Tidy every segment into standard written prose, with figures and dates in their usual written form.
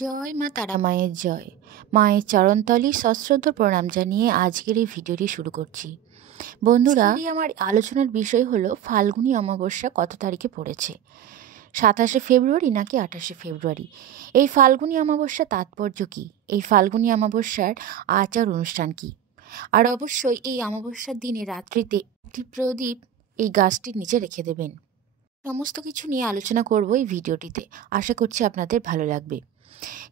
জয় মা তারা মায়ের জয়। মায়ের চরণতলে সশ্রদ্ধ প্রণাম জানিয়ে আজকের এই ভিডিওটি শুরু করছি। বন্ধুরা, আমার আলোচনার বিষয় হলো ফাল্গুনী অমাবস্যা কত তারিখে পড়েছে, 27শে ফেব্রুয়ারি নাকি 28শে ফেব্রুয়ারি। এই ফাল্গুনী অমাবস্যা তাৎপর্য কী, এই ফাল্গুনী অমাবস্যার আচার অনুষ্ঠান কী, আর অবশ্যই এই অমাবস্যার দিনে রাত্রিতে একটি প্রদীপ এই গাছটির নিচে রেখে দেবেন। সমস্ত কিছু নিয়ে আলোচনা করব এই ভিডিওটিতে। আশা করছি আপনাদের ভালো লাগবে।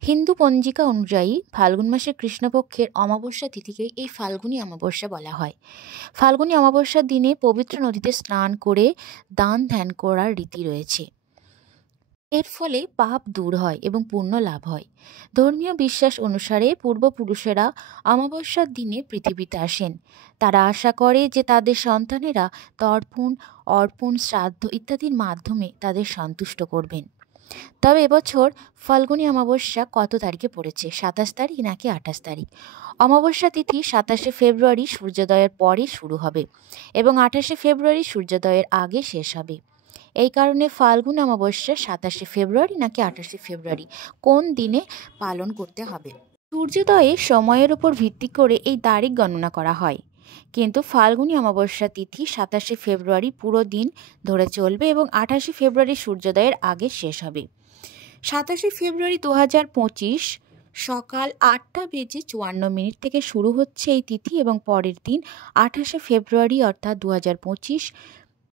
হিন্দু পঞ্জিকা অনুযায়ী ফাল্গুন মাসের কৃষ্ণপক্ষের অমাবস্যা তিথিকে এই ফাল্গুনী অমাবস্যা বলা হয়। ফাল্গুনী অমাবস্যার দিনে পবিত্র নদীতে স্নান করে দান ধ্যান করার রীতি রয়েছে। এর ফলে পাপ দূর হয় এবং পুণ্য লাভ হয়। ধর্মীয় বিশ্বাস অনুসারে পূর্বপুরুষেরা অমাবস্যার দিনে পৃথিবীতে আসেন। তারা আশা করে যে তাদের সন্তানেরা তর্পণ, অর্পণ, শ্রাদ্ধ ইত্যাদির মাধ্যমে তাদের সন্তুষ্ট করবেন। তবে এবছর ফাল্গুনী অমাবস্যা কত তারিখে পড়েছে, 27 তারিখ নাকি 28 তারিখ? অমাবস্যা তিথি 27শে ফেব্রুয়ারি সূর্যোদয়ের পরে শুরু হবে এবং 28শে ফেব্রুয়ারি সূর্যোদয়ের আগে শেষ হবে। এই কারণে ফাল্গুন অমাবস্যা 27শে ফেব্রুয়ারি নাকি 28শে ফেব্রুয়ারি কোন দিনে পালন করতে হবে? সূর্যোদয়ের সময়ের উপর ভিত্তি করে এই তারিখ গণনা করা হয়, কিন্তু ফাল্গুনী অমাবস্যা তিথি 27শে ফেব্রুয়ারি পুরো দিন ধরে চলবে এবং 28শে ফেব্রুয়ারি সূর্যোদয়ের আগে শেষ হবে। 27শে ফেব্রুয়ারি 2025 সকাল 8:54 থেকে শুরু হচ্ছে এই তিথি এবং পরের দিন 28শে ফেব্রুয়ারি অর্থাৎ 2025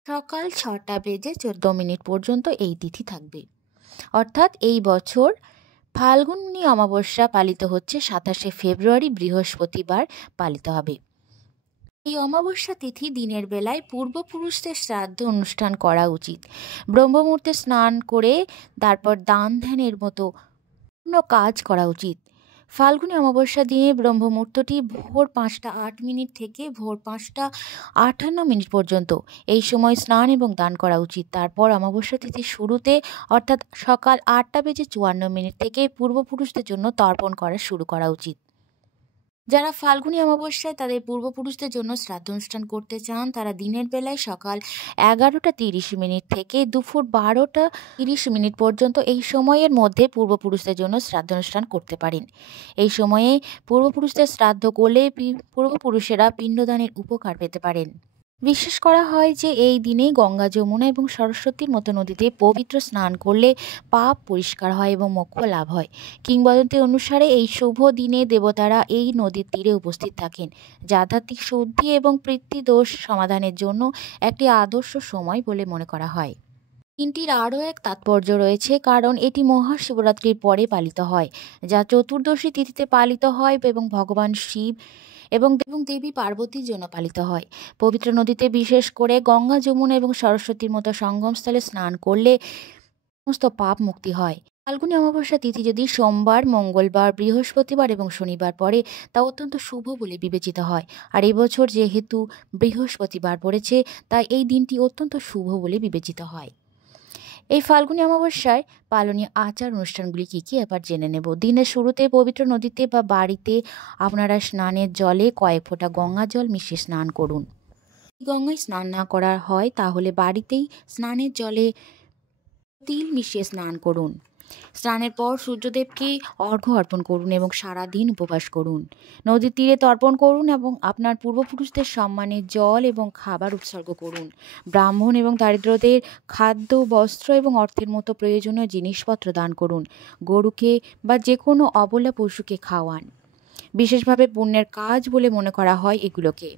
সকাল 6:14 পর্যন্ত এই তিথি থাকবে। অর্থাৎ এই বছর ফাল্গুনী অমাবস্যা পালিত হচ্ছে 27শে ফেব্রুয়ারি বৃহস্পতিবার পালিত হবে। এই অমাবস্যা তিথি দিনের বেলায় পূর্বপুরুষদের শ্রাদ্ধ অনুষ্ঠান করা উচিত। ব্রহ্মমুহূর্তে স্নান করে তারপর দান ধ্যানের মতো অন্য কাজ করা উচিত। ফাল্গুনী অমাবস্যা দিনে ব্রহ্মমুহূর্তটি ভোর 5:08 থেকে ভোর 5:58 পর্যন্ত। এই সময় স্নান এবং দান করা উচিত। তারপর অমাবস্যা তিথির শুরুতে অর্থাৎ সকাল 8:54 থেকে পূর্বপুরুষদের জন্য তর্পণ করা শুরু করা উচিত। যারা ফাল্গুনী অমাবস্যায় তাদের পূর্বপুরুষদের জন্য শ্রাদ্ধ অনুষ্ঠান করতে চান, তারা দিনের বেলায় সকাল 11:30 থেকে দুপুর 12:30 পর্যন্ত এই সময়ের মধ্যে পূর্বপুরুষদের জন্য শ্রাদ্ধ অনুষ্ঠান করতে পারেন। এই সময়ে পূর্বপুরুষদের শ্রাদ্ধ করলে পূর্বপুরুষেরা পিণ্ডদানের উপকার পেতে পারেন। বিশ্বাস করা হয় যে এই দিনে গঙ্গা, যমুনা এবং সরস্বতীর মতো নদীতে পবিত্র স্নান করলে পাপ পরিষ্কার হয় এবং মোক্ষ লাভ হয়। কিংবদন্তি অনুসারে এই শুভ দিনে দেবতারা এই নদীর তীরে উপস্থিত থাকেন, যা আধ্যাত্মিক শুদ্ধি এবং পিতৃদোষ সমাধানের জন্য একটি আদর্শ সময় বলে মনে করা হয়। দিনটির আরও এক তাৎপর্য রয়েছে, কারণ এটি মহাশিবরাত্রির পরে পালিত হয়, যা চতুর্দশী তিথিতে পালিত হয় এবং ভগবান শিব এবং দেবী পার্বতীর জন্য পালিত হয়। পবিত্র নদীতে, বিশেষ করে গঙ্গা, যমুনা এবং সরস্বতীর মতো সঙ্গমস্থলে স্নান করলে সমস্ত পাপ মুক্তি হয়। ফাল্গুনী অমাবস্যা তিথি যদি সোমবার, মঙ্গলবার, বৃহস্পতিবার এবং শনিবার পড়ে, তা অত্যন্ত শুভ বলে বিবেচিত হয়। আর এবছর যেহেতু বৃহস্পতিবার পড়েছে, তাই এই দিনটি অত্যন্ত শুভ বলে বিবেচিত হয়। এই ফাল্গুনী অমাবস্যায় পালনীয় আচার অনুষ্ঠানগুলি কী কী এবার জেনে নেব। দিনের শুরুতে পবিত্র নদীতে বা বাড়িতে আপনারা স্নানের জলে কয়েক ফোঁটা গঙ্গা জল মিশিয়ে স্নান করুন। গঙ্গায় স্নান না করা হয় তাহলে বাড়িতেই স্নানের জলে তিল মিশিয়ে স্নান করুন। স্নানের পর সূর্যদেবকে অর্ঘ্য অর্পণ করুন এবং সারা দিন উপবাস করুন। নদীর তীরে তর্পণ করুন এবং আপনার পূর্বপুরুষদের সম্মানে জল এবং খাবার উৎসর্গ করুন। ব্রাহ্মণ এবং দারিদ্রদের খাদ্য, বস্ত্র এবং অর্থের মতো প্রয়োজনীয় জিনিসপত্র দান করুন। গরুকে বা যে কোনো অবলা পশুকে খাওয়ান। বিশেষভাবে পুণ্যের কাজ বলে মনে করা হয় এগুলোকে।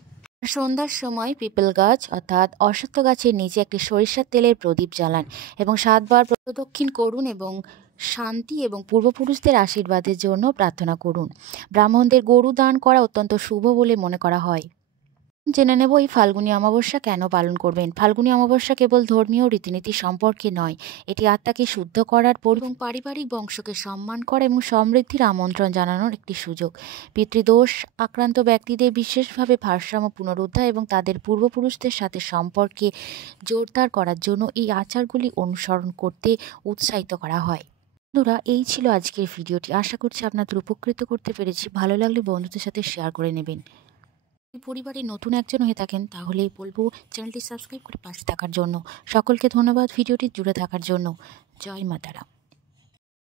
সন্ধ্যার সময় পিপল গাছ অর্থাৎ অশ্বত্থ গাছের নিচে একটি সরিষার তেলের প্রদীপ জ্বালান এবং 7 বার প্রদক্ষিণ করুন এবং শান্তি এবং পূর্বপুরুষদের আশীর্বাদের জন্য প্রার্থনা করুন। ব্রাহ্মণদের গরু দান করা অত্যন্ত শুভ বলে মনে করা হয়। জেনে নেব এই ফাল্গুনী অমাবস্যা কেন পালন করবেন। ফাল্গুনী অমাবস্যা কেবল ধর্মীয় রীতিনীতি সম্পর্কে নয়, এটি আত্মাকে শুদ্ধ করার এবং পারিবারিক বংশকে সম্মান করা এবং সমৃদ্ধির আমন্ত্রণ জানানোর একটি সুযোগ। পিতৃদোষ আক্রান্ত ব্যক্তিদের বিশেষভাবে ভারসাম্য পুনরুদ্ধার এবং তাদের পূর্বপুরুষদের সাথে সম্পর্কে জোরদার করার জন্য এই আচারগুলি অনুসরণ করতে উৎসাহিত করা হয়। বন্ধুরা, এই ছিল আজকের ভিডিওটি। আশা করছি আপনাদের উপকৃত করতে পেরেছি। ভালো লাগলে বন্ধুদের সাথে শেয়ার করে নেবেন। পরিবারে নতুন একজন হয়ে থাকেন তাহলেই বলবো চ্যানেলটি সাবস্ক্রাইব করে পাশে থাকার জন্য। সকলকে ধন্যবাদ ভিডিওটি জুড়ে থাকার জন্য। জয় মা তারা।